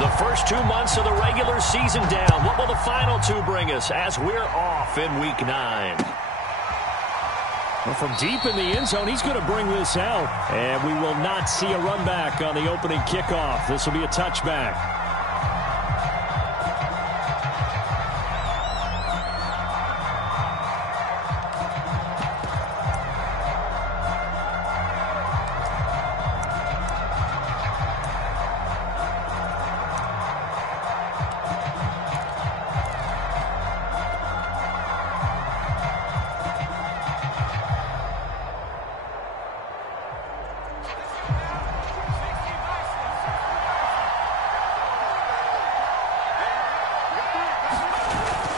The first 2 months of the regular season down. What will the final 2 bring us as we're off in Week 9? Well, from deep in the end zone, he's going to bring this out. And we will not see a run back on the opening kickoff. This will be a touchback.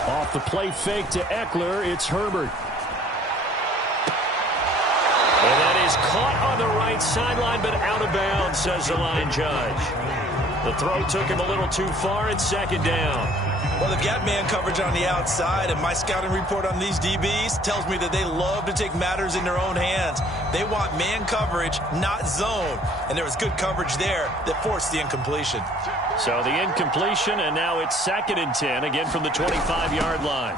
Off the play fake to Eckler, it's Herbert. And that is caught on the right sideline, but out of bounds, says the line judge. The throw took him a little too far. It's second down. Well, they've got man coverage on the outside, and my scouting report on these DBs tells me that they love to take matters in their own hands. They want man coverage, not zone. And there was good coverage there that forced the incompletion. So the incompletion, and now it's 2nd and 10, again from the 25-yard line.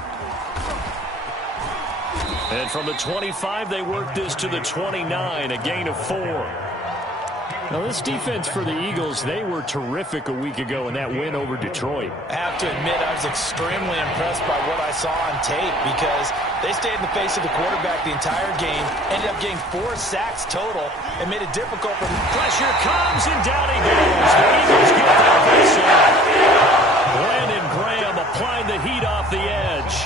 And from the 25, they work this to the 29, a gain of 4. Now, this defense for the Eagles, they were terrific a week ago in that win over Detroit. I have to admit, I was extremely impressed by what I saw on tape because they stayed in the face of the quarterback the entire game, ended up getting 4 sacks total, and made it difficult for them. Pressure comes, and down he goes. The Eagles get that baseline. Brandon Graham applying the heat off the edge.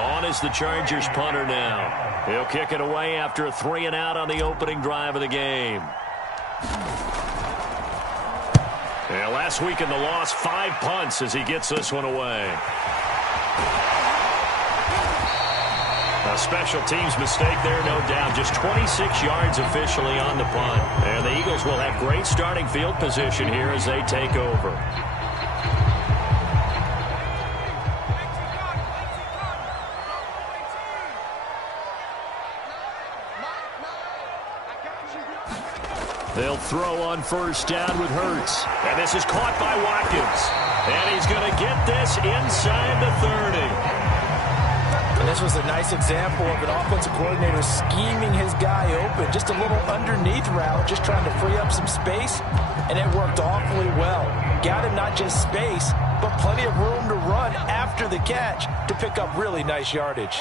On is the Chargers punter now. He'll kick it away after a 3-and-out on the opening drive of the game. Yeah, last week in the loss, 5 punts as he gets this one away. A special teams mistake there, no doubt. Just 26 yards officially on the punt. And the Eagles will have great starting field position here as they take over. They'll throw on first down with Hurts. And this is caught by Watkins. And he's going to get this inside the 30. And this was a nice example of an offensive coordinator scheming his guy open. Just a little underneath route, just trying to free up some space. And it worked awfully well. Got him not just space, but plenty of room to run after the catch to pick up really nice yardage.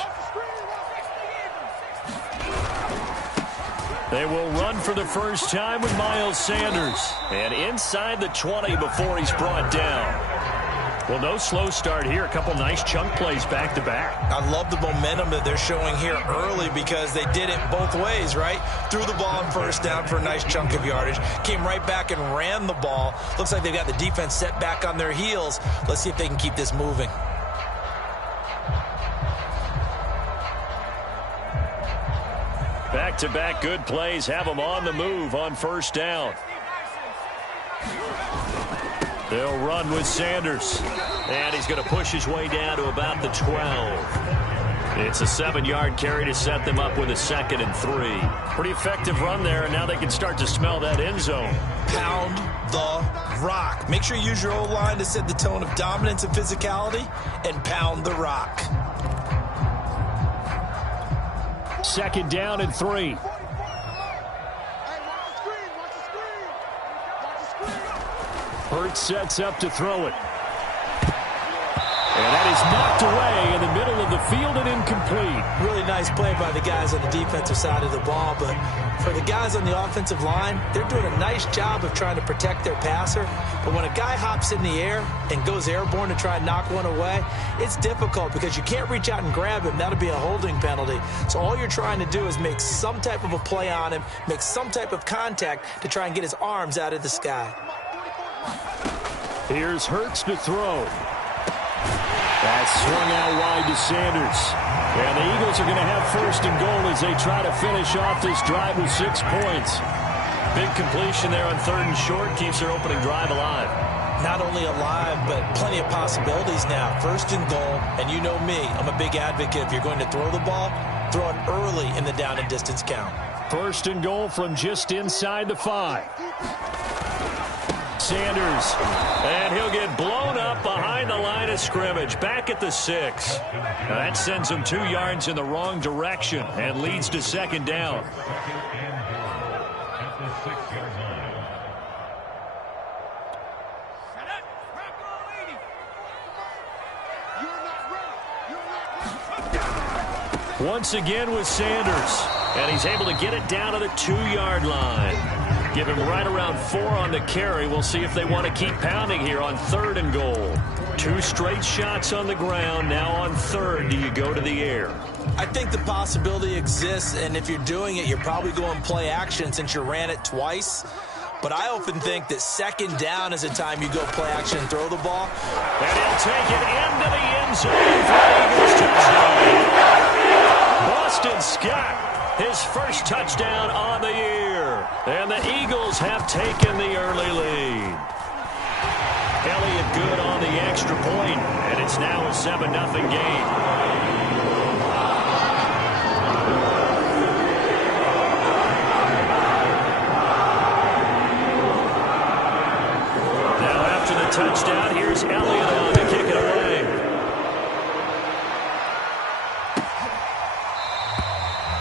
They will run for the first time with Miles Sanders. And inside the 20 before he's brought down. Well, no slow start here. A couple nice chunk plays back-to-back. I love the momentum that they're showing here early because they did it both ways, right? Threw the ball on first down for a nice chunk of yardage. Came right back and ran the ball. Looks like they've got the defense set back on their heels. Let's see if they can keep this moving. Back-to-back good plays have them on the move on first down. They'll run with Sanders. And he's going to push his way down to about the 12. It's a 7-yard carry to set them up with a 2nd and 3. Pretty effective run there, and now they can start to smell that end zone. Pound the rock. Make sure you use your O-line to set the tone of dominance and physicality, and pound the rock. 2nd down and 3. Hurts sets up to throw it. And that is knocked away in the middle of the field and incomplete. Really nice play by the guys on the defensive side of the ball, but for the guys on the offensive line, they're doing a nice job of trying to protect their passer. But when a guy hops in the air and goes airborne to try and knock one away, it's difficult because you can't reach out and grab him. That'll be a holding penalty. So all you're trying to do is make some type of a play on him, make some type of contact to try and get his arms out of the sky. Here's Hurts to throw. That's swung out wide to Sanders. And the Eagles are going to have 1st and goal as they try to finish off this drive with 6 points. Big completion there on 3rd and short keeps their opening drive alive. Not only alive, but plenty of possibilities now. 1st and goal, and you know me, I'm a big advocate. If you're going to throw the ball, throw it early in the down and distance count. 1st and goal from just inside the 5. Sanders. And he'll get blown up behind the line of scrimmage. Back at the 6. Now that sends him 2 yards in the wrong direction and leads to second down. Once again with Sanders. And he's able to get it down to the 2-yard line. Give him right around 4 on the carry. We'll see if they want to keep pounding here on 3rd and goal. 2 straight shots on the ground. Now on 3rd, do you go to the air? I think the possibility exists, and if you're doing it, you're probably going play action since you ran it twice. But I often think that 2nd down is a time you go play action and throw the ball. And he'll take it into the end zone for the Eagles touchdown. Boston Scott, his first touchdown on the year. And the Eagles have taken the early lead. Elliott good on the extra point, and it's now a 7-0 game. Touchdown. Here's Elliott on to kick it away.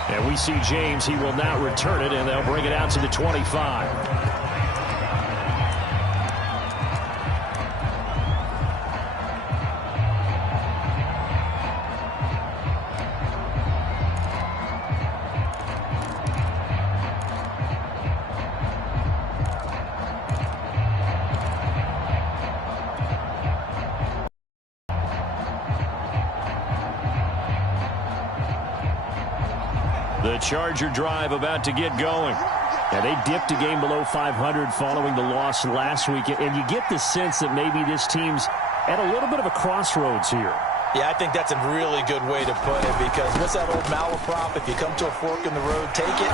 And we see James. He will not return it, and they'll bring it out to the 25. The Charger drive about to get going. Yeah, they dipped a game below 500 following the loss last week, and you get the sense that maybe this team's at a little bit of a crossroads here. Yeah, I think that's a really good way to put it, because what's that old malaprop? If you come to a fork in the road, take it.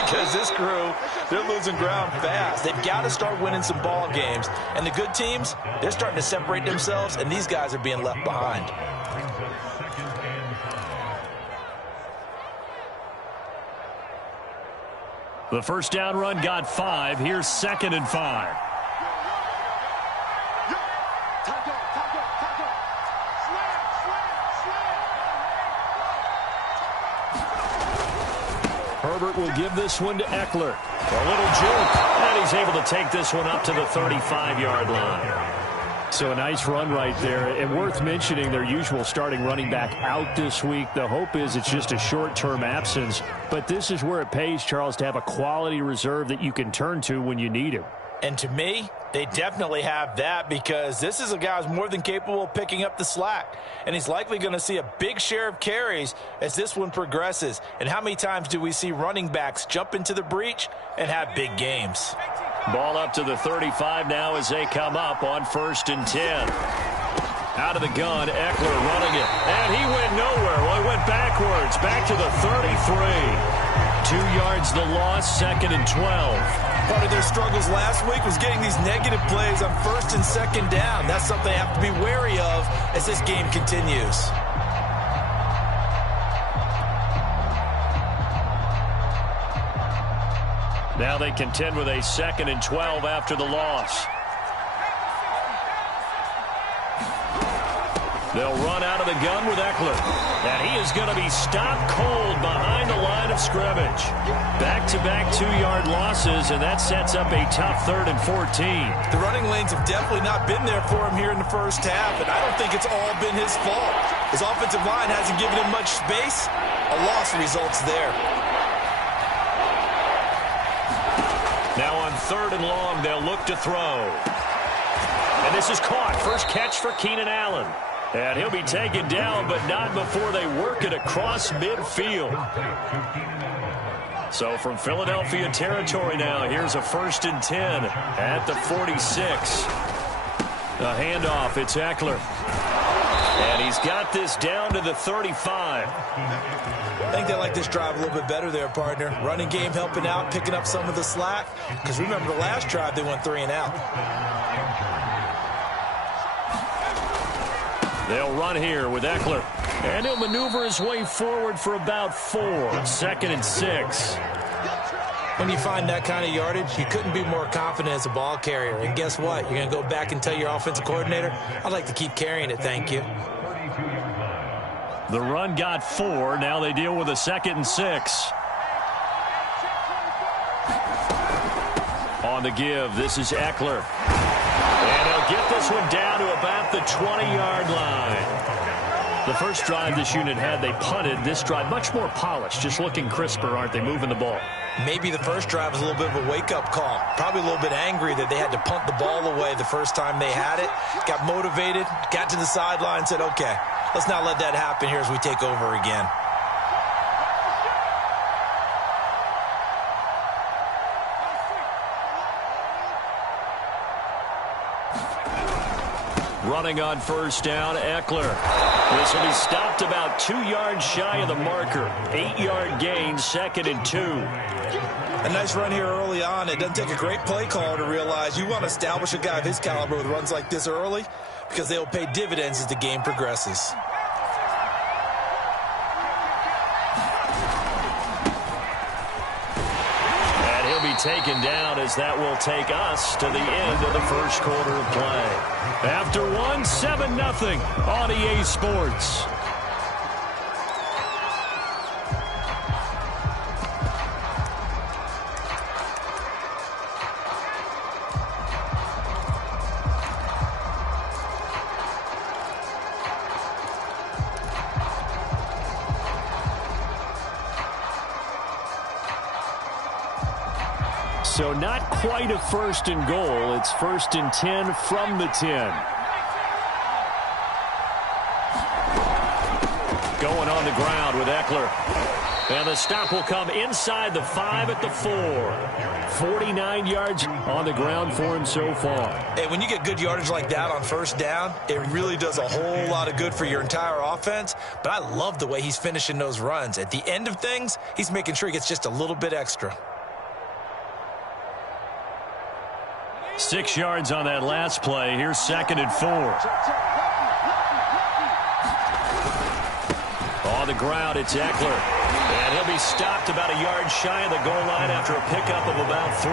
Because this crew, they're losing ground fast. They've got to start winning some ball games. And the good teams, they're starting to separate themselves, and these guys are being left behind. The first down run got 5. Here's 2nd and 5. Herbert will give this one to Eckler. A little juke, and he's able to take this one up to the 35-yard line. So a nice run right there, and worth mentioning their usual starting running back out this week. The hope is it's just a short-term absence, but this is where it pays, Charles, to have a quality reserve that you can turn to when you need him. And to me, they definitely have that, because this is a guy who's more than capable of picking up the slack. And he's likely going to see a big share of carries as this one progresses. And how many times do we see running backs jump into the breach and have big games? Ball up to the 35 now as they come up on 1st and 10. Out of the gun, Eckler running it. And he went nowhere. Well, he went backwards, back to the 33. 2 yards the loss, 2nd and 12. Part of their struggles last week was getting these negative plays on 1st and 2nd down. That's something they have to be wary of as this game continues. Now they contend with a 2nd and 12 after the loss. They'll run out of the gun with Eckler. And he is going to be stopped cold behind the line of scrimmage. Back-to-back 2-yard losses, and that sets up a tough 3rd and 14. The running lanes have definitely not been there for him here in the first half, and I don't think it's all been his fault. His offensive line hasn't given him much space. A loss results there. Now on 3rd and long, they'll look to throw. And this is caught. First catch for Keenan Allen. And he'll be taken down, but not before they work it across midfield. So from Philadelphia territory now, here's a 1st and 10 at the 46. A handoff, it's Eckler. And he's got this down to the 35. I think they like this drive a little bit better there, partner. Running game helping out, picking up some of the slack. Because remember, the last drive, they went 3 and out. They'll run here with Eckler. And he'll maneuver his way forward for about 4. 2nd and 6. When you find that kind of yardage, you couldn't be more confident as a ball carrier. And guess what? You're going to go back and tell your offensive coordinator, I'd like to keep carrying it, thank you. The run got 4. Now they deal with a 2nd and 6. On the give, this is Eckler. And he'll get this one down to about the 20-yard line. The first drive this unit had, they punted. This drive, much more polished, just looking crisper, aren't they, moving the ball? Maybe the first drive was a little bit of a wake-up call. Probably a little bit angry that they had to punt the ball away the first time they had it. Got motivated, got to the sideline, said, okay, let's not let that happen here as we take over again. Running on first down, Eckler. This will be stopped about 2 yards shy of the marker. 8-yard gain, 2nd and 2. A nice run here early on. It doesn't take a great play caller to realize you want to establish a guy of his caliber with runs like this early because they'll pay dividends as the game progresses. And he'll be taken down as that will take us to the end of the first quarter of play. After 1, 7-0 on EA Sports. So not quite a 1st and goal. It's 1st and 10 from the 10. Going on the ground with Eckler. And the stop will come inside the 5 at the 4. 49 yards on the ground for him so far. Hey, when you get good yardage like that on first down, it really does a whole lot of good for your entire offense. But I love the way he's finishing those runs. At the end of things, he's making sure he gets just a little bit extra. 6 yards on that last play. Here's 2nd and 4. On the ground, it's Eckler. And he'll be stopped about a yard shy of the goal line after a pickup of about 3.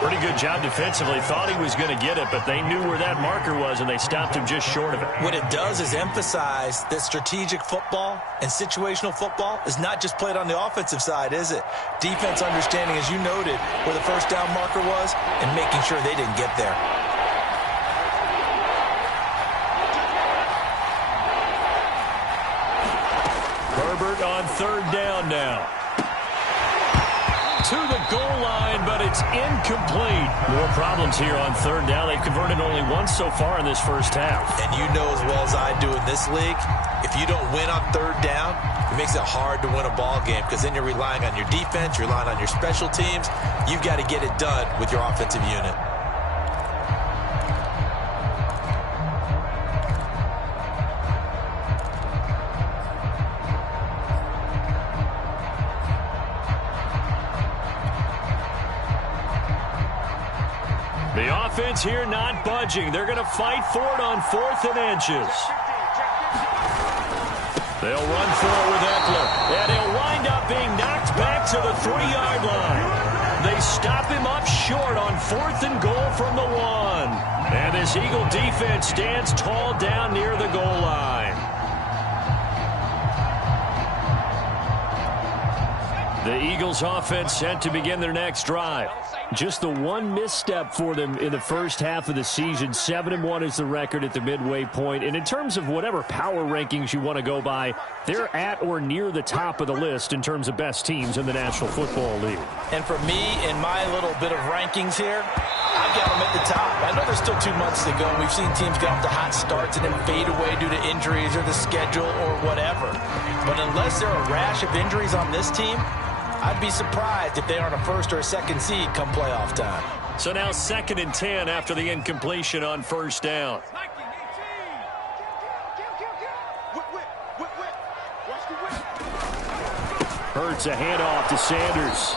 Pretty good job defensively. Thought he was going to get it, but they knew where that marker was, and they stopped him just short of it. What it does is emphasize that strategic football and situational football is not just played on the offensive side, is it? Defense understanding, as you noted, where the first down marker was and making sure they didn't get there. Herbert on 3rd down now. To the goal line, but it's incomplete. More problems here on 3rd down. They've converted only once so far in this first half. And you know as well as I do in this league, if you don't win on 3rd down, it makes it hard to win a ball game because then you're relying on your defense, you're relying on your special teams. You've got to get it done with your offensive unit. The offense here not budging. They're going to fight for it on 4th and inches. They'll run for it with Eckler. And he'll wind up being knocked back to the 3-yard line. They stop him up short on 4th and goal from the 1. And this Eagle defense stands tall down near the goal line. The Eagles offense set to begin their next drive. Just the one misstep for them in the first half of the season. 7-1 is the record at the midway point. And in terms of whatever power rankings you want to go by, they're at or near the top of the list in terms of best teams in the National Football League. And for me, in my little bit of rankings here, I've got them at the top. I know there's still 2 months to go, and we've seen teams get off to hot starts and then fade away due to injuries or the schedule or whatever. But unless there are a rash of injuries on this team, I'd be surprised if they aren't a 1st or a 2nd seed come playoff time. So now 2nd and 10 after the incompletion on 1st down. Hurts a handoff to Sanders.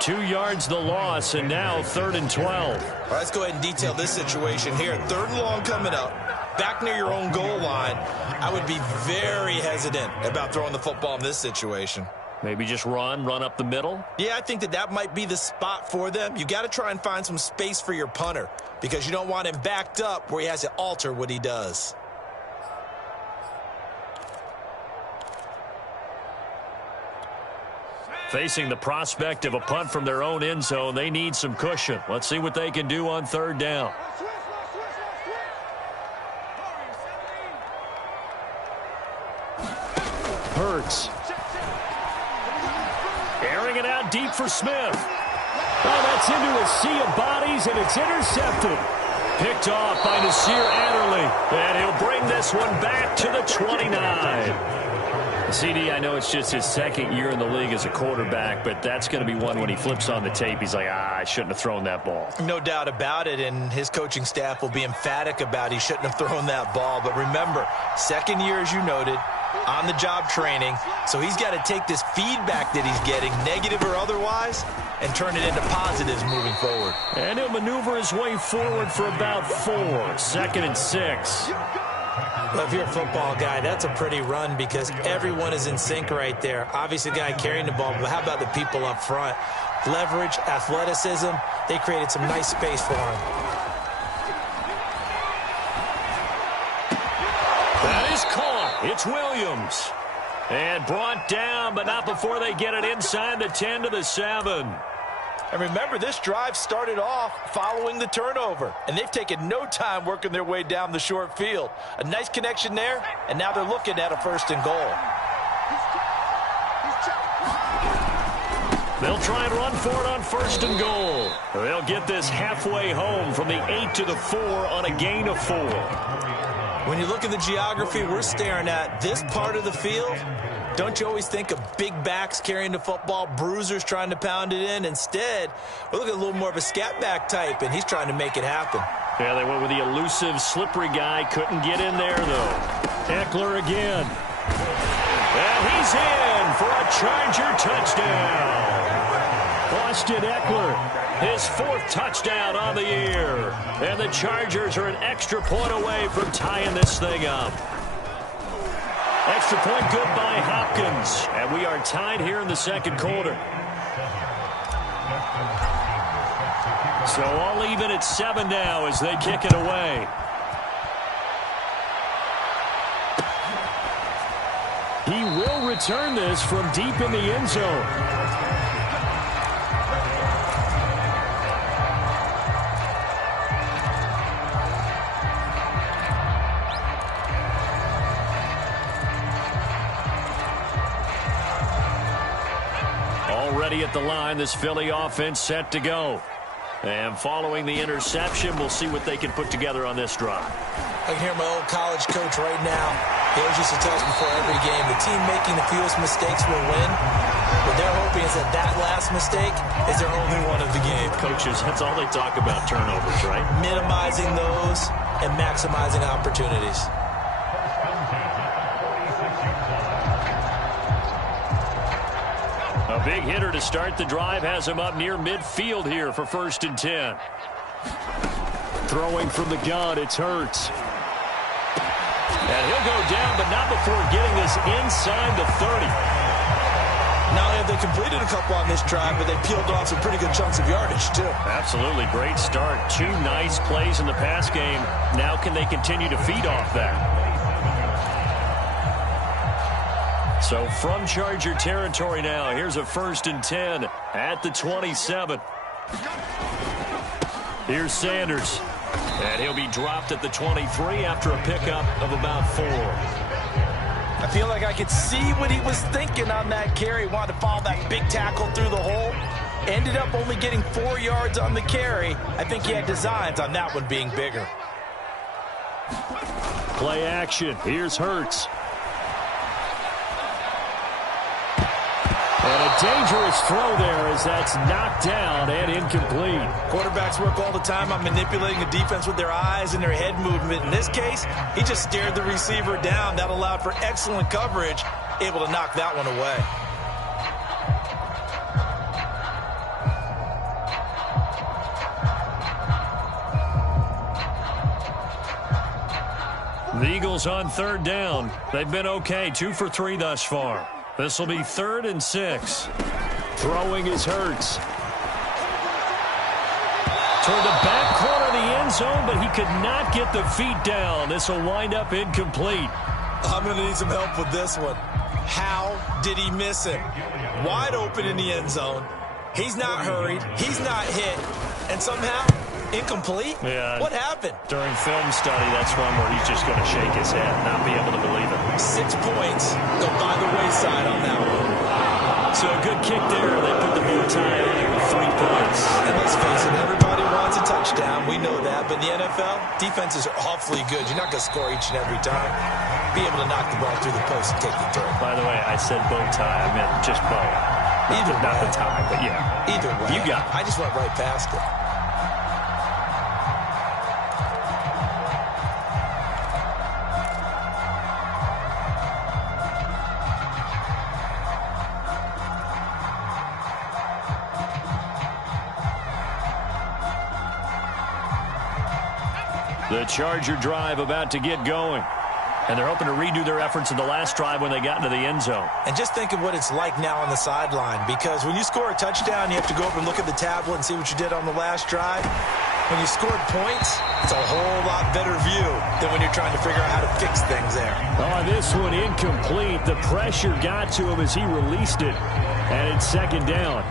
2 yards the loss, and now 3rd and 12. All right, let's go ahead and detail this situation here. 3rd and long coming up. Back near your own goal line. I would be very hesitant about throwing the football in this situation. Maybe just run up the middle? Yeah, I think that might be the spot for them. You got to try and find some space for your punter because you don't want him backed up where he has to alter what he does. Facing the prospect of a punt from their own end zone, they need some cushion. Let's see what they can do on third down. Hurts. Airing it out deep for Smith. Oh, that's into a sea of bodies, and it's intercepted. Picked off by Nasir Adderley. And he'll bring this one back to the 29. CD, I know it's just his second year in the league as a quarterback, but that's going to be one when he flips on the tape. He's like, I shouldn't have thrown that ball. No doubt about it, and his coaching staff will be emphatic about he shouldn't have thrown that ball. But remember, second year, as you noted, on-the-job training, so he's got to take this feedback that he's getting, negative or otherwise, and turn it into positives moving forward. And he'll maneuver his way forward for about 4. 2nd and 6. Well, if you're a football guy, that's a pretty run because everyone is in sync right there. Obviously, the guy carrying the ball, but how about the people up front? Leverage, athleticism, they created some nice space for him. That is caught. It's Williams. And brought down, but not before they get it inside the 10 to the 7. And remember, this drive started off following the turnover, and they've taken no time working their way down the short field. A nice connection there, and now they're looking at a 1st and goal. They'll try and run for it on 1st and goal. They'll get this halfway home from the 8 to the 4 on a gain of 4. When you look at the geography we're staring at, this part of the field, don't you always think of big backs carrying the football, bruisers trying to pound it in? Instead, we're looking at a little more of a scat back type, and he's trying to make it happen. Yeah, they went with the elusive, slippery guy. Couldn't get in there, though. Eckler again. And he's in for a Charger touchdown. Austin Eckler. His 4th touchdown on the year. And the Chargers are an extra point away from tying this thing up. Extra point good by Hopkins. And we are tied here in the 2nd quarter. So all even at 7 now as they kick it away. He will return this from deep in the end zone. Already at the line, this Philly offense set to go. And following the interception, we'll see what they can put together on this drive. I can hear my old college coach right now. He always used to tell us before every game, the team making the fewest mistakes will win. What they're hoping is that last mistake is their only one of the game. Coaches, that's all they talk about, turnovers, right? Minimizing those and maximizing opportunities. A big hitter to start the drive has him up near midfield here for 1st and 10. Throwing from the gun, it's Hurts. And he'll go down, but not before getting this inside the 30. Not only have they completed a couple on this drive, but they peeled off some pretty good chunks of yardage, too. Absolutely. Great start. 2 nice plays in the pass game. Now can they continue to feed off that? So from Charger territory now, here's a 1st and 10 at the 27. Here's Sanders. And he'll be dropped at the 23 after a pickup of about 4. I feel like I could see what he was thinking on that carry. Wanted to follow that big tackle through the hole. Ended up only getting 4 yards on the carry. I think he had designs on that one being bigger. Play action. Here's Hurts. And a dangerous throw there as that's knocked down and incomplete. Quarterbacks work all the time on manipulating the defense with their eyes and their head movement. In this case, he just stared the receiver down. That allowed for excellent coverage, able to knock that one away. The Eagles on 3rd down. They've been okay, 2 for 3 thus far. This will be 3rd and 6. Throwing is Hurts. Toward the back corner of the end zone, but he could not get the feet down. This will wind up incomplete. I'm going to need some help with this one. How did he miss him? Wide open in the end zone. He's not hurried. He's not hit. And somehow, incomplete? Yeah. What happened? During film study, that's one where he's just going to shake his head and not be able to believe it. 6 points go by the wayside on that one. So a good kick there. They put the bow tie on it with 3 points. And let's face it, everybody wants a touchdown. We know that. But in the NFL, defenses are awfully good. You're not going to score each and every time. Be able to knock the ball through the post and take the throw. By the way, I said bow tie. I meant just bow. Either Not way. the tie, but yeah. Either way. You got it. I just went right past it. The Charger drive about to get going. And they're hoping to redo their efforts in the last drive when they got into the end zone. And just think of what it's like now on the sideline, because when you score a touchdown, you have to go over and look at the tablet and see what you did on the last drive. When you scored points, it's a whole lot better view than when you're trying to figure out how to fix things there. Oh, this one incomplete. The pressure got to him as he released it. And it's 2nd down.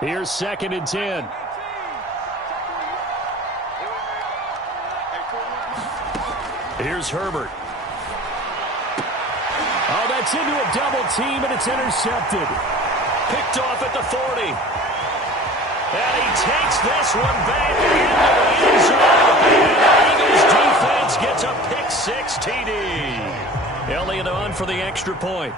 Here's 2nd and 10. Here's Herbert. Oh, that's into a double team, and it's intercepted. Picked off at the 40. And he takes this one back into the end zone. And the Eagles defense gets a pick-6 TD. Elliott on for the extra point.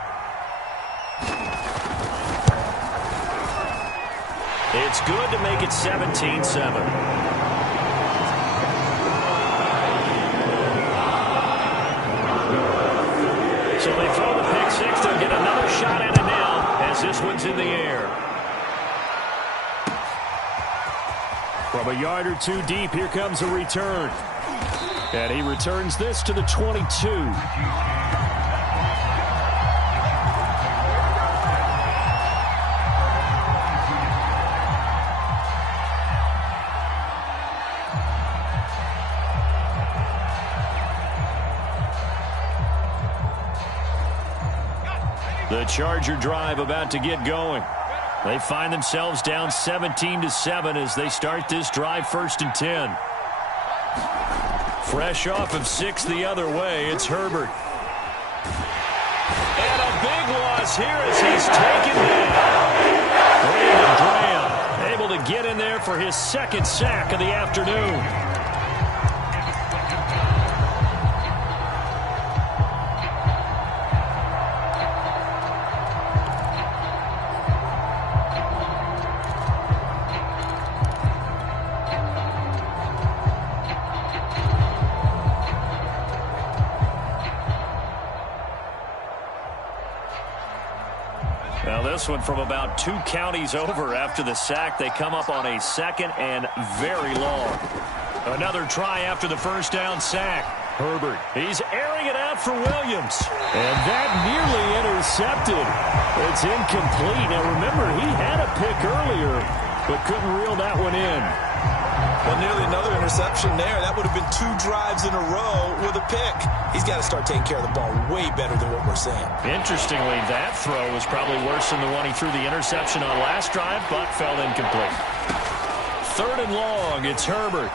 It's good to make it 17-7. So they throw the pick-6. They'll get another shot at it now as this one's in the air. From a yard or two deep, here comes a return. And he returns this to the 22. The Charger drive about to get going. They find themselves down 17-7 as they start this drive 1st and 10. Fresh off of 6 the other way, it's Herbert. And a big loss here as he's taken down. Graham able to get in there for his 2nd sack of the afternoon. This one from about 2 counties over after the sack. They come up on a 2nd and very long. Another try after the 1st down sack. Herbert. He's airing it out for Williams. And that nearly intercepted. It's incomplete. Now remember, he had a pick earlier, but couldn't reel that one in. Well, nearly another interception there. That would have been 2 drives in a row with a pick. He's got to start taking care of the ball way better than what we're seeing. Interestingly, that throw was probably worse than the one he threw the interception on last drive, but fell incomplete. 3rd and long, it's Herbert.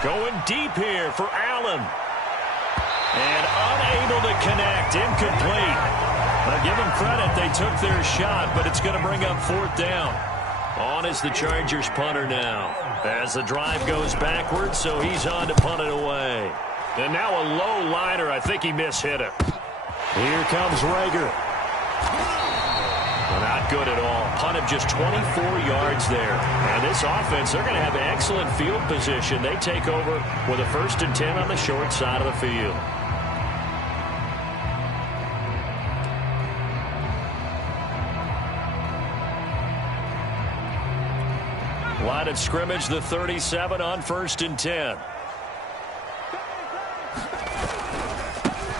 Going deep here for Allen. And unable to connect, incomplete. Now give them credit, they took their shot, but it's going to bring up 4th down. On is the Chargers punter now. As the drive goes backwards, so he's on to punt it away. And now a low liner. I think he mishit it. Here comes Rager. Not good at all. Punt of just 24 yards there. And this offense, they're going to have excellent field position. They take over with a 1st and 10 on the short side of the field. Line of scrimmage, the 37 on 1st and 10.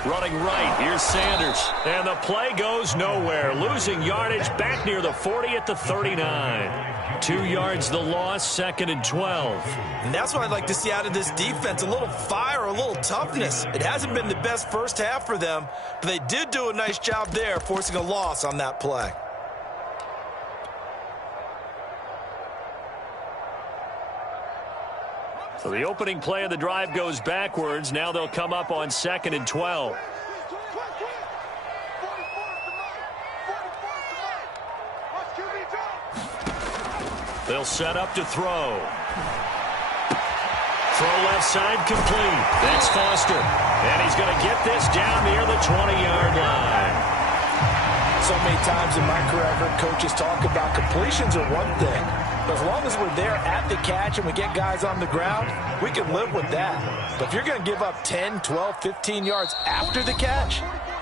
Running right, here's Sanders. And the play goes nowhere. Losing yardage back near the 40 at the 39. 2 yards the loss, 2nd and 12. And that's what I'd like to see out of this defense, a little fire, a little toughness. It hasn't been the best first half for them, but they did do a nice job there, forcing a loss on that play. So the opening play of the drive goes backwards. Now they'll come up on 2nd and 12. They'll set up to throw. Throw left side complete. That's Foster. And he's going to get this down near the 20-yard line. So many times in my career, I've heard coaches talk about completions are one thing. But as long as we're there at the catch and we get guys on the ground, we can live with that. But if you're going to give up 10, 12, 15 yards after the catch,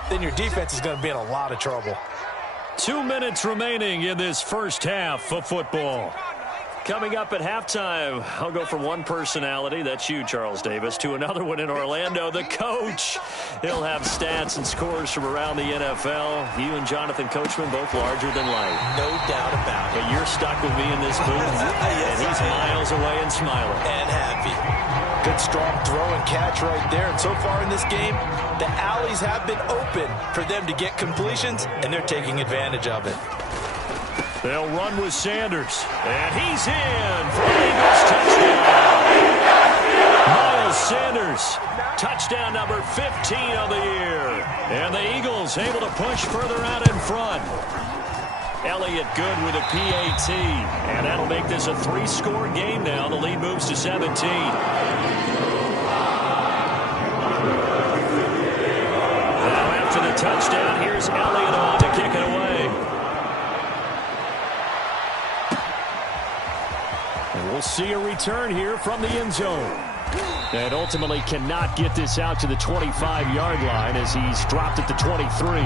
then your defense is going to be in a lot of trouble. 2 minutes remaining in this first half of football. Coming up at halftime, I'll go from one personality, that's you, Charles Davis, to another one in Orlando, the coach. He'll have stats and scores from around the NFL. You and Jonathan Coachman, both larger than life. No doubt about it. But you're stuck with me in this booth, Yes, and he's miles away and smiling. And happy. Good strong throw and catch right there. And so far in this game, the alleys have been open for them to get completions, and they're taking advantage of it. They'll run with Sanders. And he's in for an Eagles touchdown. Miles Sanders, touchdown number 15 of the year. And the Eagles able to push further out in front. Elliott good with a PAT. And that'll make this a 3-score game now. The lead moves to 17. Now after the touchdown, here's Elliott on to kick it away. We'll see a return here from the end zone. And ultimately cannot get this out to the 25-yard line as he's dropped at the 23.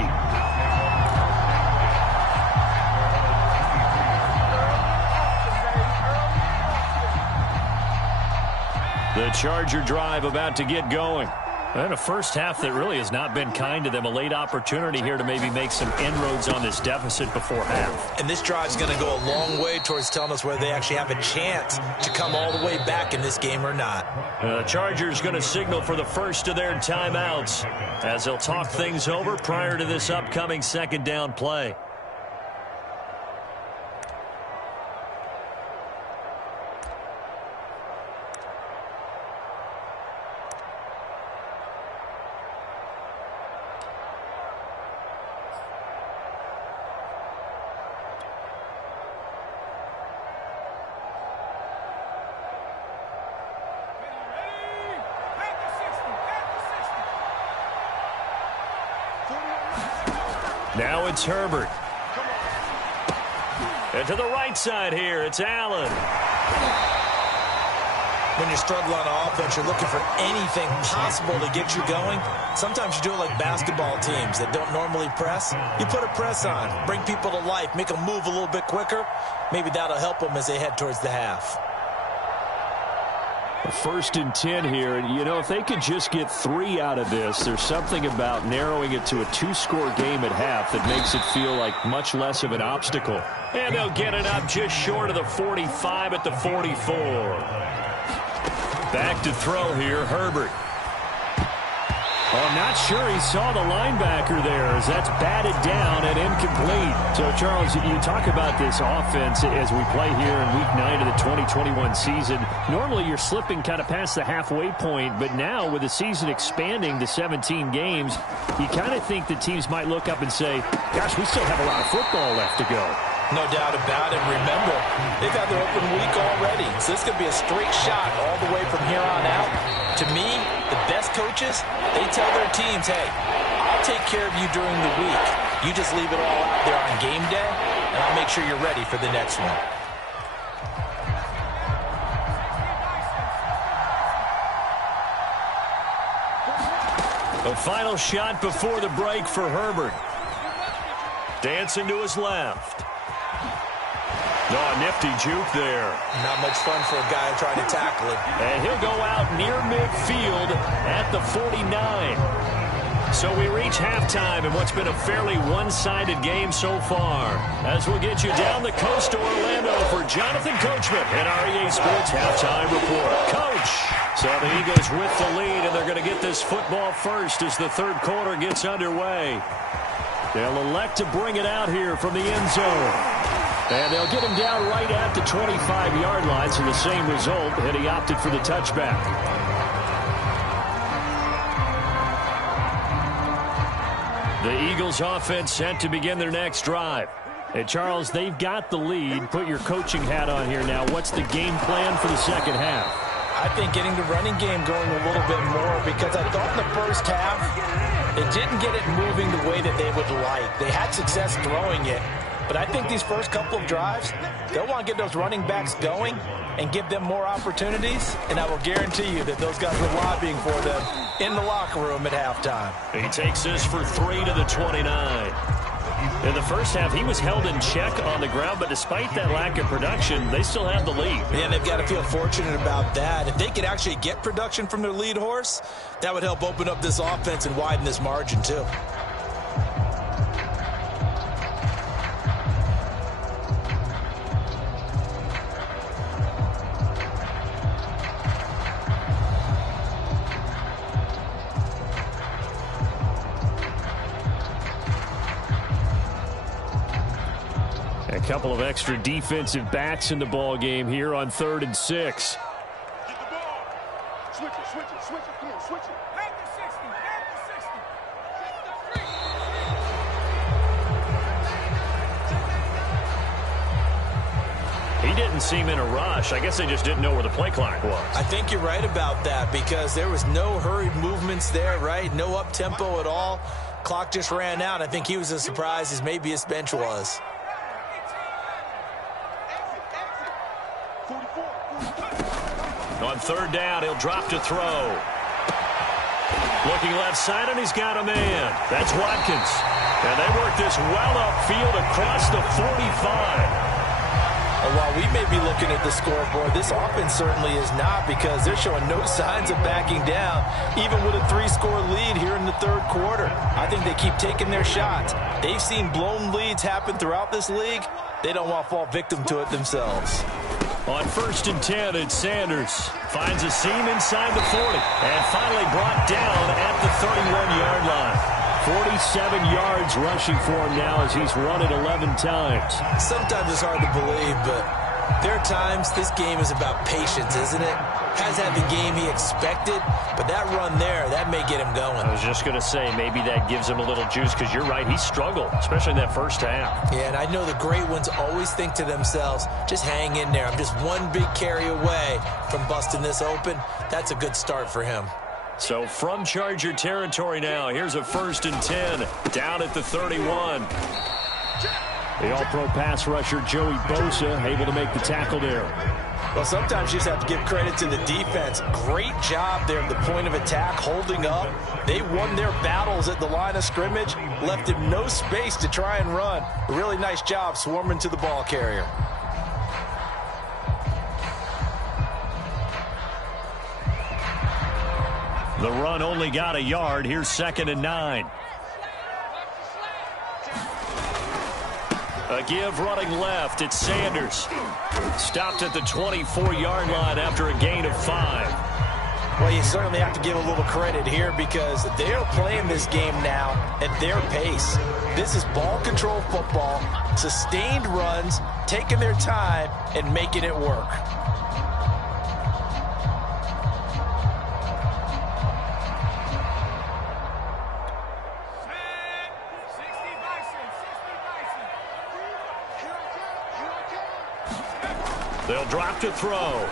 The Charger drive about to get going. And a first half that really has not been kind to them. A late opportunity here to maybe make some inroads on this deficit before half. And this drive's going to go a long way towards telling us whether they actually have a chance to come all the way back in this game or not. The Chargers going to signal for the first of their timeouts as they'll talk things over prior to this upcoming second down play. Now it's Herbert. And to the right side here, it's Allen. When you struggle on offense, you're looking for anything possible to get you going. Sometimes you do it like basketball teams that don't normally press. You put a press on, bring people to life, make them move a little bit quicker. Maybe that'll help them as they head towards the half. 1st and 10 here, and you know, if they could just get 3 out of this, there's something about narrowing it to a 2-score game at half that makes it feel like much less of an obstacle. And they'll get it up just short of the 45 at the 44. Back to throw here, Herbert. Oh, I'm not sure he saw the linebacker there as that's batted down and incomplete. So, Charles, you talk about this offense as we play here in Week 9 of the 2021 season. Normally, you're slipping kind of past the halfway point, but now with the season expanding to 17 games, you kind of think the teams might look up and say, gosh, we still have a lot of football left to go. No doubt about it. Remember, they've got their open week already, so this could be a straight shot all the way from here on out. To me, the best coaches, they tell their teams, hey, I'll take care of you during the week. You just leave it all out there on game day, and I'll make sure you're ready for the next one. The final shot before the break for Herbert. Dancing to his left. Oh, nifty juke there. Not much fun for a guy trying to tackle it. And he'll go out near midfield at the 49. So we reach halftime in what's been a fairly one-sided game so far. As we'll get you down the coast to Orlando for Jonathan Coachman and our EA Sports Halftime Report. Coach! So the Eagles with the lead, and they're going to get this football first as the third quarter gets underway. They'll elect to bring it out here from the end zone. And they'll get him down right at the 25-yard line, so the same result, and he opted for the touchback. The Eagles offense set to begin their next drive. And Charles, they've got the lead. Put your coaching hat on here now. What's the game plan for the second half? I think getting the running game going a little bit more, because I thought in the first half they didn't get it moving the way that they would like. They had success throwing it, but I think these first couple of drives, they'll want to get those running backs going and give them more opportunities, and I will guarantee you that those guys were lobbying for them in the locker room at halftime. He takes this for 3 to the 29. In the first half, he was held in check on the ground, but despite that lack of production, they still have the lead. Yeah, they've got to feel fortunate about that. If they could actually get production from their lead horse, that would help open up this offense and widen this margin too. A couple of extra defensive backs in the ball game here on 3rd and 6. Get the ball. Switch it. Come on, switch it. Back to 60. He didn't seem in a rush. I guess they just didn't know where the play clock was. I think you're right about that, because there was no hurried movements there, right? No up-tempo at all. Clock just ran out. I think he was as surprised as maybe his bench was. On 3rd down, he'll drop to throw. Looking left side, and he's got a man. That's Watkins. And they work this well upfield across the 45. While we may be looking at the scoreboard, this offense certainly is not, because they're showing no signs of backing down, even with a 3-score lead here in the third quarter. I think they keep taking their shots. They've seen blown leads happen throughout this league. They don't want to fall victim to it themselves. On 1st and 10, it's Sanders. Finds a seam inside the 40. And finally brought down at the 31-yard line. 47 yards rushing for him now as he's run it 11 times. Sometimes it's hard to believe, but there are times this game is about patience, isn't it? Has had the game he expected, but that run there, that may get him going. I was just going to say, maybe that gives him a little juice, because you're right, he struggled, especially in that first half. Yeah, and I know the great ones always think to themselves, just hang in there. I'm just one big carry away from busting this open. That's a good start for him. So from Charger territory now, here's a 1st and 10, down at the 31. The all-pro pass rusher Joey Bosa able to make the tackle there. Well, sometimes you just have to give credit to the defense. Great job there at the point of attack, holding up. They won their battles at the line of scrimmage, left him no space to try and run. A really nice job swarming to the ball carrier. The run only got a yard. Here's 2nd and 9. A give running left. It's Sanders. Stopped at the 24-yard line after a gain of 5. Well, you certainly have to give a little credit here, because they're playing this game now at their pace. This is ball control football, sustained runs, taking their time, and making it work. They'll drop to throw.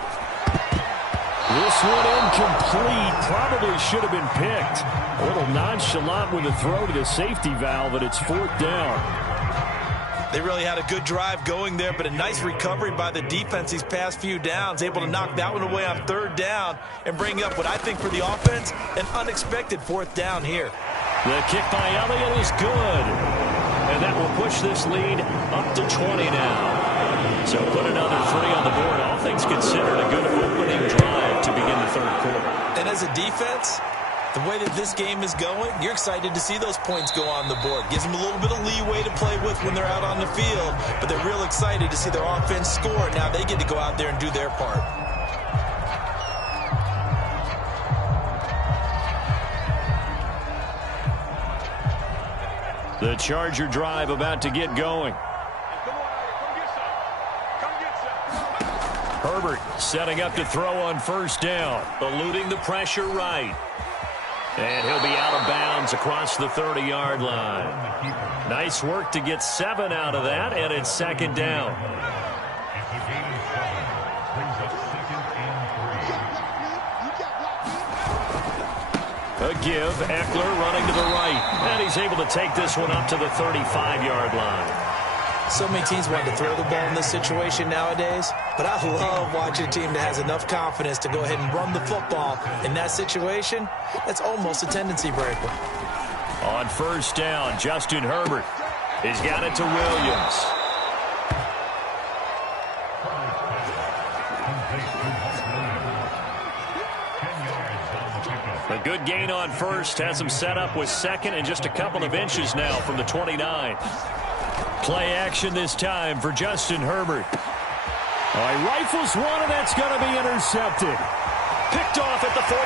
This one incomplete. Probably should have been picked. A little nonchalant with a throw to the safety valve, but it's 4th down. They really had a good drive going there, but a nice recovery by the defense these past few downs, able to knock that one away on 3rd down and bring up what I think for the offense, an unexpected 4th down here. The kick by Elliott is good. And that will push this lead up to 20 now. So on the board. All things considered, a good opening drive to begin the third quarter. And as a defense, the way that this game is going, you're excited to see those points go on the board. Gives them a little bit of leeway to play with when they're out on the field, but they're real excited to see their offense score. Now they get to go out there and do their part. The Charger drive about to get going. Herbert setting up to throw on first down. Eluding the pressure right. And he'll be out of bounds across the 30-yard line. Nice work to get 7 out of that, and it's second down. A give, Eckler running to the right. And he's able to take this one up to the 35-yard line. So many teams want to throw the ball in this situation nowadays, but I love watching a team that has enough confidence to go ahead and run the football. In that situation, that's almost a tendency breaker. On first down, Justin Herbert. He's got it to Williams. A good gain on first. Has him set up with second and just a couple of inches now from the 29. Play action this time for Justin Herbert. Oh, he rifles one, and that's going to be intercepted. Picked off at the 45.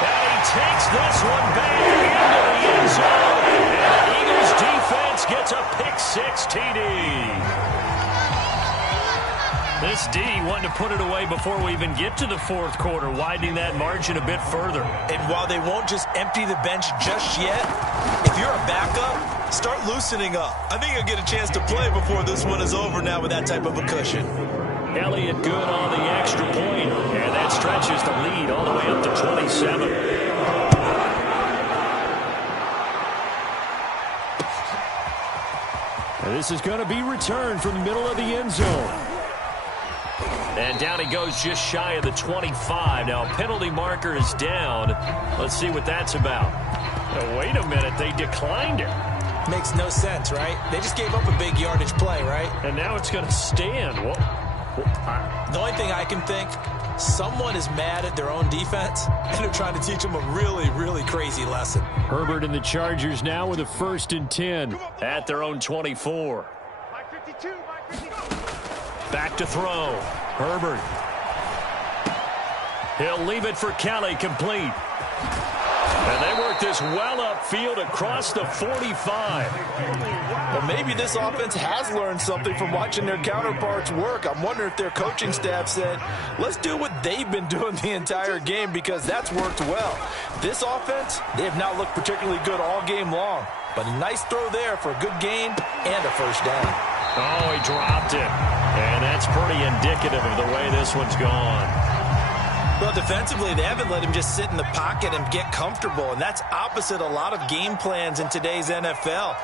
And he takes this one back into the end zone. And the Eagles defense gets a pick-6 TD. This D wanting to put it away before we even get to the fourth quarter, widening that margin a bit further. And while they won't just empty the bench just yet, if you're a backup, start loosening up. I think you'll get a chance to play before this one is over now with that type of a cushion. Elliott good on the extra point, and that stretches the lead all the way up to 27. And this is going to be returned from the middle of the end zone. And down he goes just shy of the 25. Now, penalty marker is down. Let's see what that's about. Now, wait a minute. They declined it. Makes no sense, right? They just gave up a big yardage play, right? And now it's going to stand. The only thing I can think, someone is mad at their own defense, and they're trying to teach them a really, really crazy lesson. Herbert and the Chargers now with a 1st and 10 at their own 24. Back to throw. Herbert. He'll leave it for Kelly, complete. And they work this well upfield across the 45. Well, maybe this offense has learned something from watching their counterparts work. I'm wondering if their coaching staff said, let's do what they've been doing the entire game, because that's worked well. This offense, they have not looked particularly good all game long. But a nice throw there for a good gain and a first down. Oh, he dropped it. And that's pretty indicative of the way this one's gone. Well, defensively, they haven't let him just sit in the pocket and get comfortable, and that's opposite a lot of game plans in today's NFL.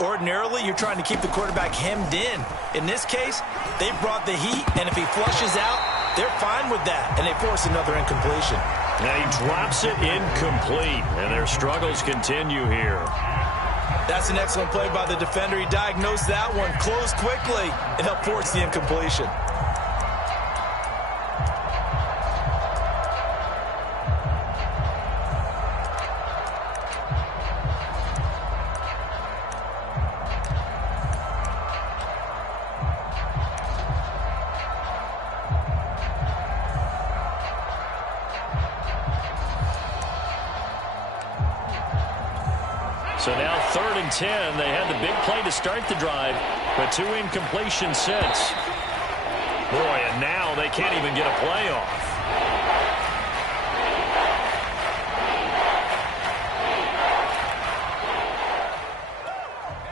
Ordinarily, you're trying to keep the quarterback hemmed in. In this case, they brought the heat, and if he flushes out, they're fine with that, and they force another incompletion. Now he drops it incomplete, and their struggles continue here. That's an excellent play by the defender. He diagnosed that one, closed quickly, and helped force the incompletion. So now 3rd and 10. They had the big play to start the drive, but 2 incompletions since. Boy, and now they can't even get a play off.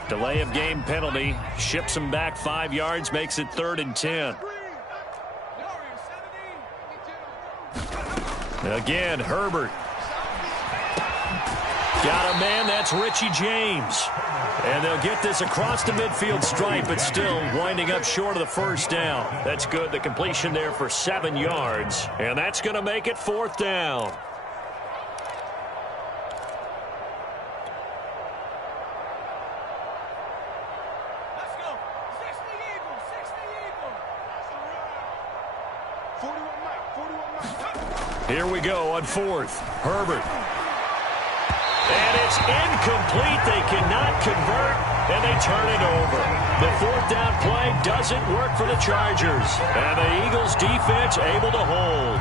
Delay of game penalty. Ships them back 5 yards, makes it 3rd and 10. Again, Herbert. Got a man, that's Richie James. And they'll get this across the midfield stripe, but still winding up short of the first down. That's good, the completion there for 7 yards. And that's going to make it 4th down. Here we go on fourth. Herbert. And it's incomplete. They cannot convert, and they turn it over. The fourth down play doesn't work for the Chargers. And the Eagles defense able to hold.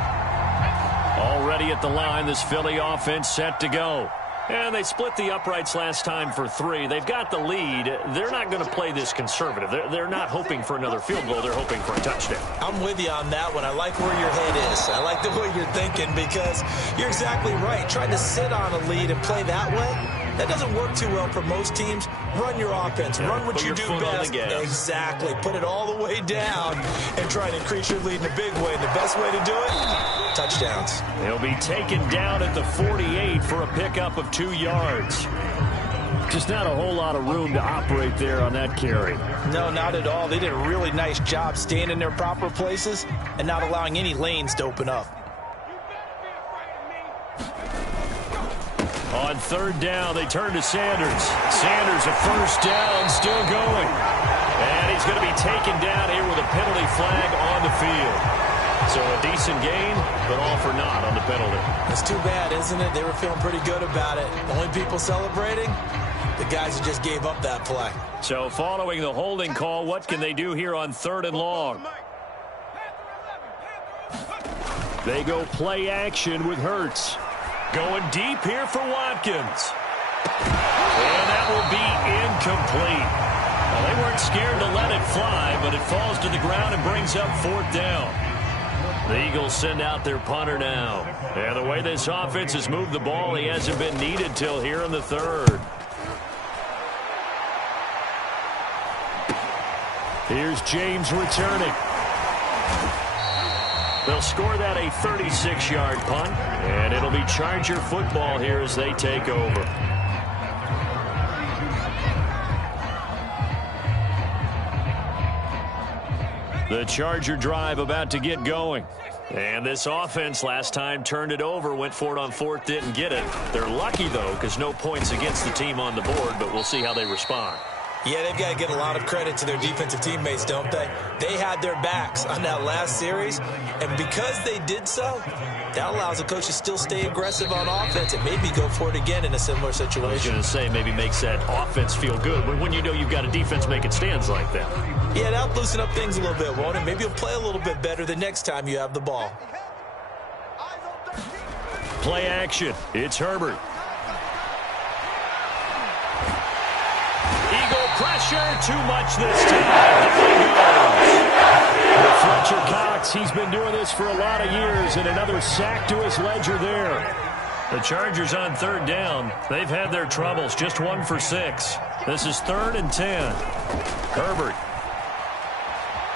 Already at the line, this Philly offense set to go. And they split the uprights last time for 3. They've got the lead. They're not going to play this conservative. They're not hoping for another field goal. They're hoping for a touchdown. I'm with you on that one. I like where your head is. I like the way you're thinking because you're exactly right. Trying to sit on a lead and play that way, that doesn't work too well for most teams. Run your offense. Run what you do best. Exactly. Put it all the way down and try to increase your lead in a big way. And the best way to do it, touchdowns. He'll be taken down at the 48 for a pickup of 2 yards. Just not a whole lot of room to operate there on that carry. No, not at all. They did a really nice job staying in their proper places and not allowing any lanes to open up. On third down, they turn to Sanders. Sanders, a first down, still going. And he's going to be taken down here with a penalty flag on the field. So a decent gain, but all for naught on the penalty. It's too bad, isn't it? They were feeling pretty good about it. Only people celebrating, the guys who just gave up that play. So following the holding call, what can they do here on 3rd and long? They go play action with Hurts. Going deep here for Watkins. And that will be incomplete. Well, they weren't scared to let it fly, but it falls to the ground and brings up 4th down. The Eagles send out their punter now. And the way this offense has moved the ball, he hasn't been needed till here in the 3rd. Here's James returning. They'll score that a 36-yard punt, and it'll be Charger football here as they take over. The Charger drive about to get going. And this offense last time turned it over, went for it on 4th, didn't get it. They're lucky, though, because no points against the team on the board, but we'll see how they respond. Yeah, they've got to get a lot of credit to their defensive teammates, don't they? They had their backs on that last series, and because they did so, that allows the coach to still stay aggressive on offense and maybe go for it again in a similar situation. I was going to say maybe makes that offense feel good, but when you know you've got a defense making stands like that. Yeah, that'll loosen up things a little bit, won't it? Maybe you'll play a little bit better the next time you have the ball. Play action. It's Herbert. Pressure, too much this time. There he goes. Fletcher Cox, he's been doing this for a lot of years, and another sack to his ledger there. The Chargers on 3rd down. They've had their troubles, just 1 for 6. This is 3rd and 10. Herbert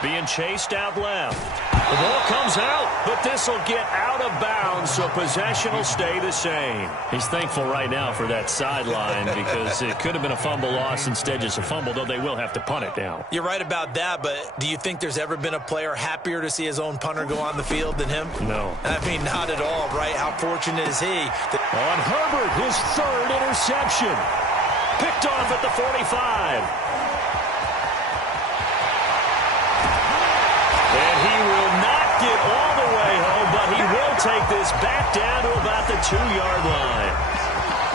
being chased out left. The ball comes out, but this will get out of bounds, so possession will stay the same. He's thankful right now for that sideline because it could have been a fumble loss, instead just a fumble, though they will have to punt it down. You're right about that, but do you think there's ever been a player happier to see his own punter go on the field than him? No. I mean, not at all, right? How fortunate is he? On Herbert, his 3rd interception. Picked off at the 45. And he will not get all the way home, but he will take this back down to about the 2-yard line.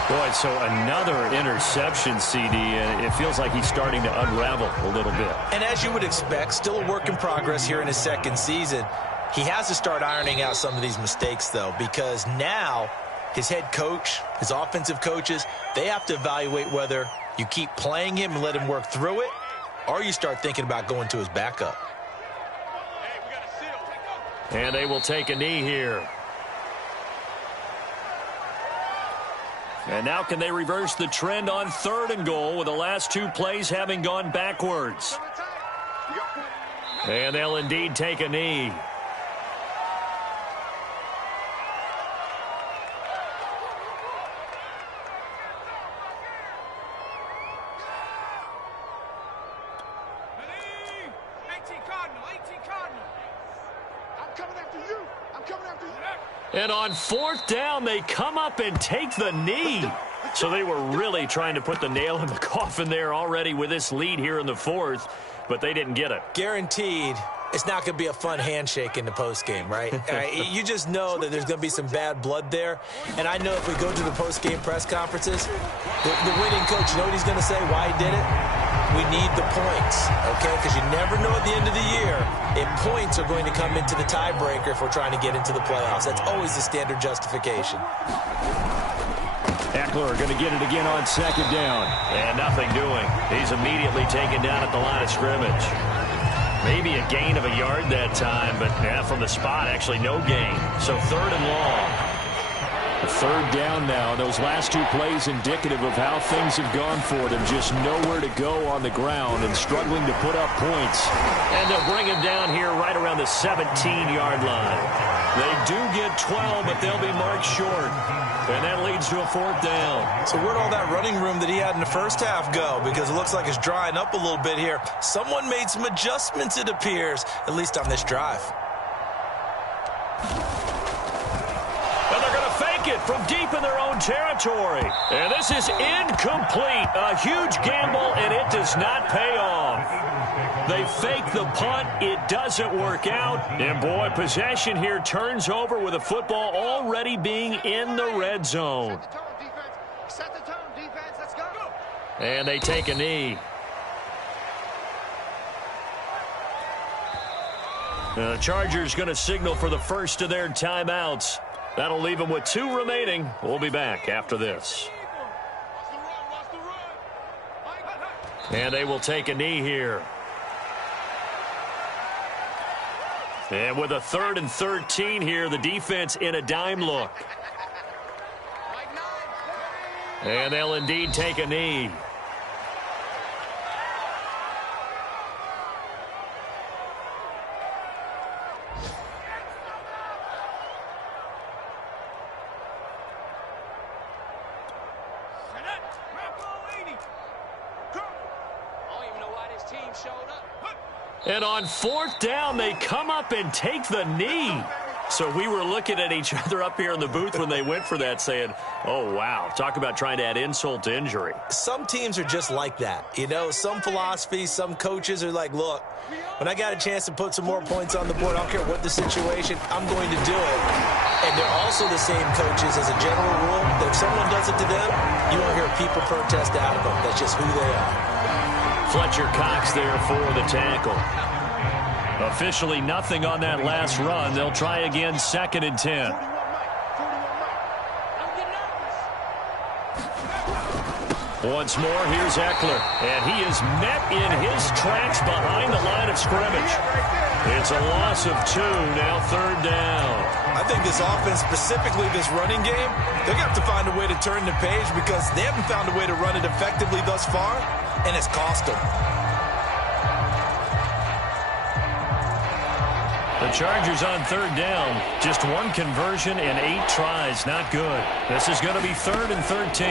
Boy, so another interception, CD, and it feels like he's starting to unravel a little bit. And as you would expect, still a work in progress here in his 2nd season. He has to start ironing out some of these mistakes, though, because now his head coach, his offensive coaches, they have to evaluate whether you keep playing him and let him work through it, or you start thinking about going to his backup. And they will take a knee here. And now can they reverse the trend on 3rd and goal with the last 2 plays having gone backwards? And they'll indeed take a knee. And on 4th down, they come up and take the knee. So they were really trying to put the nail in the coffin there already with this lead here in the fourth, but they didn't get it. Guaranteed. It's not going to be a fun handshake in the postgame, right? You just know that there's going to be some bad blood there. And I know if we go to the postgame press conferences, the winning coach, you know what he's going to say, why he did it? We need the points, okay? Because you never know at the end of the year if points are going to come into the tiebreaker if we're trying to get into the playoffs. That's always the standard justification. Eckler going to get it again on second down. And nothing doing. He's immediately taken down at the line of scrimmage. Maybe a gain of a yard that time, but yeah, from the spot, actually no gain. So third and long. A third down now. Those last two plays indicative of how things have gone for them. Just nowhere to go on the ground and struggling to put up points. And they'll bring him down here right around the 17-yard line. They do get 12, but they'll be marked short. And that leads to a fourth down. So where'd all that running room that he had in the first half go? Because it looks like it's drying up a little bit here. Someone made some adjustments, it appears, at least on this drive. And they're going to fake it from deep in their own territory. And this is incomplete. A huge gamble, and it does not pay off. They fake the punt. It doesn't work out. And, boy, possession here turns over with the football already being in the red zone. Set the tone, defense. Let's go. And they take a knee. The Chargers going to signal for the first of their timeouts. That'll leave them with 2 remaining. We'll be back after this. And they will take a knee here. And with a 3rd and 13 here, the defense in a dime look. And they'll indeed take a knee. And on 4th down, they come up and take the knee. So we were looking at each other up here in the booth when they went for that saying, oh, wow, talk about trying to add insult to injury. Some teams are just like that. You know, some philosophies, some coaches are like, look, when I got a chance to put some more points on the board, I don't care what the situation, I'm going to do it. And they're also the same coaches as a general rule that if someone does it to them, you won't hear people protest out of them. That's just who they are. Fletcher Cox there for the tackle. Officially nothing on that last run. They'll try again, 2nd and 10. Once more, here's Eckler. And he is met in his tracks behind the line of scrimmage. It's a loss of 2, now 3rd down. I think this offense, specifically this running game, they're going to have to find a way to turn the page because they haven't found a way to run it effectively thus far, and it's cost them. The Chargers on 3rd down. Just 1 conversion and 8 tries. Not good. This is going to be 3rd and 13.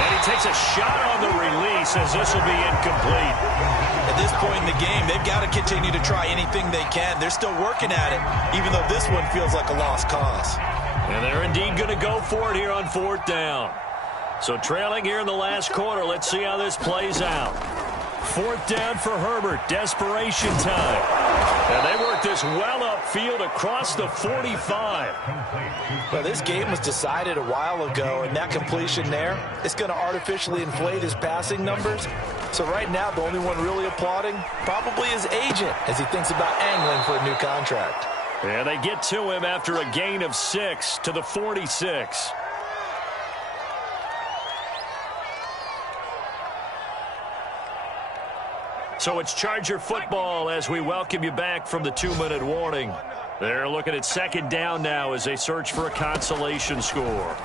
And he takes a shot on the release as this will be incomplete. At this point in the game, they've got to continue to try anything they can. They're still working at it, even though this one feels like a lost cause. And they're indeed going to go for it here on 4th down. So trailing here in the last quarter, let's see how this plays out. 4th down for Herbert. Desperation time. And they work this well upfield across the 45. Well, this game was decided a while ago, and that completion there, it's going to artificially inflate his passing numbers. So right now, the only one really applauding probably his agent as he thinks about angling for a new contract. And they get to him after a gain of 6 to the 46. So it's Charger football as we welcome you back from the 2-minute warning. They're looking at 2nd down now as they search for a consolation score.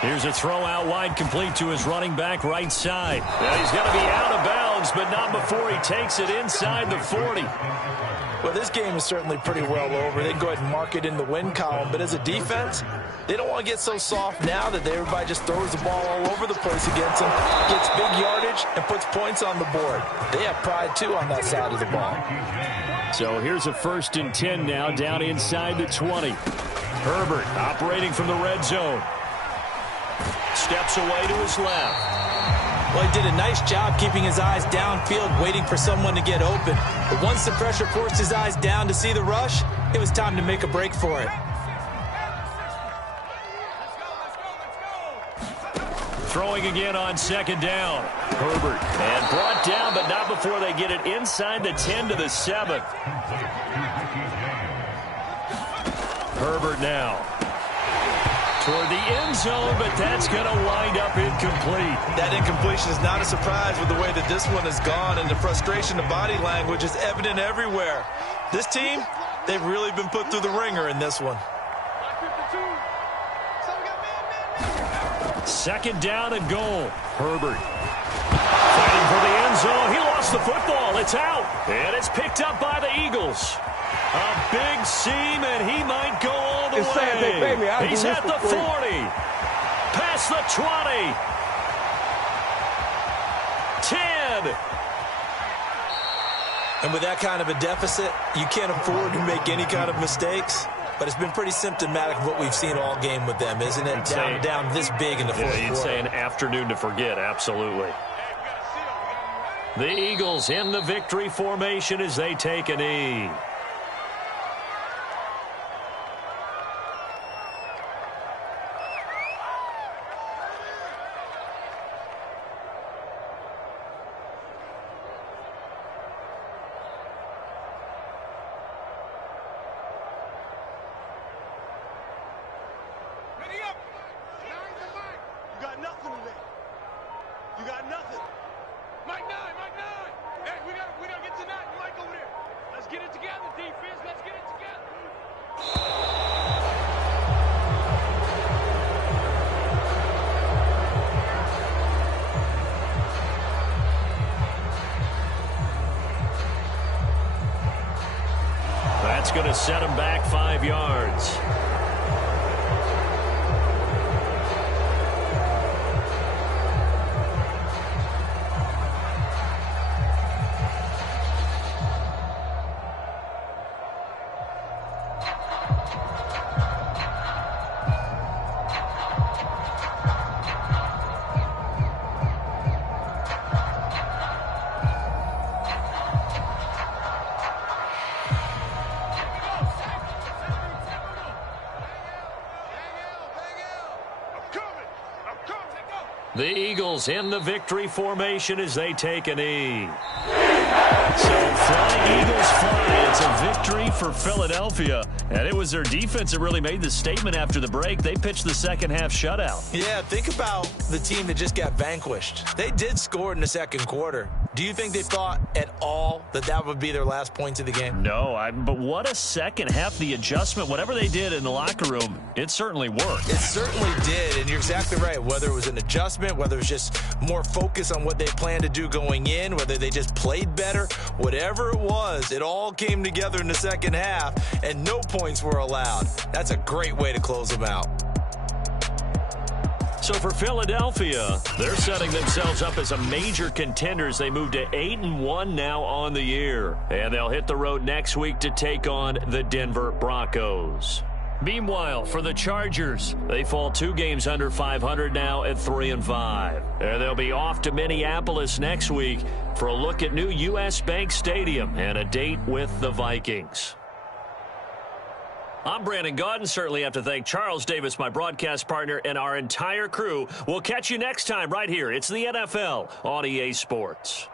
Here's a throw out wide, complete to his running back right side. Now he's going to be out of bounds, but not before he takes it inside the 40. Well, this game is certainly pretty well over. They can go ahead and mark it in the win column, but as a defense, they don't want to get so soft now that everybody just throws the ball all over the place against them, gets big yardage, and puts points on the board. They have pride, too, on that side of the ball. So here's a 1st and 10 now, down inside the 20. Herbert operating from the red zone. Steps away to his left. Well, he did a nice job keeping his eyes downfield, waiting for someone to get open. But once the pressure forced his eyes down to see the rush, it was time to make a break for it. Throwing again on second down. Herbert. And brought down, but not before they get it inside the 10 to the 7. Herbert now. Toward the end zone, but that's going to wind up incomplete. That incompletion is not a surprise with the way that this one has gone, and the frustration, the body language is evident everywhere. This team, they've really been put through the ringer in this one. Second down and goal. Herbert fighting for the end zone. He lost the football. It's out. And it's picked up by the Eagles. A big seam, and he might go all the way. He's at the 40. Past the 20. 10. And with that kind of a deficit, you can't afford to make any kind of mistakes. But it's been pretty symptomatic of what we've seen all game with them, isn't it? Down this big in the fourth quarter. You'd say an afternoon to forget, absolutely. The Eagles in the victory formation as they take a knee. That's going to set him back 5 yards. The Eagles in the victory formation as they take a knee. So flying Eagles fly. It's a victory for Philadelphia. And it was their defense that really made the statement after the break. They pitched the second half shutout. Yeah, think about the team that just got vanquished. They did score in the second quarter. Do you think they thought at all that that would be their last points of the game? No, but what a second half. The adjustment, whatever they did in the locker room, it certainly worked. It certainly did, and you're exactly right. Whether it was an adjustment, whether it was just more focus on what they planned to do going in, whether they just played better, whatever it was, it all came together in the second half, and no points were allowed. That's a great way to close them out. So for Philadelphia, they're setting themselves up as a major contender as they move to 8-1 now on the year. And they'll hit the road next week to take on the Denver Broncos. Meanwhile, for the Chargers, they fall 2 games under 500 now at 3-5. And they'll be off to Minneapolis next week for a look at new U.S. Bank Stadium and a date with the Vikings. I'm Brandon Gaudin. Certainly have to thank Charles Davis, my broadcast partner, and our entire crew. We'll catch you next time right here. It's the NFL on EA Sports.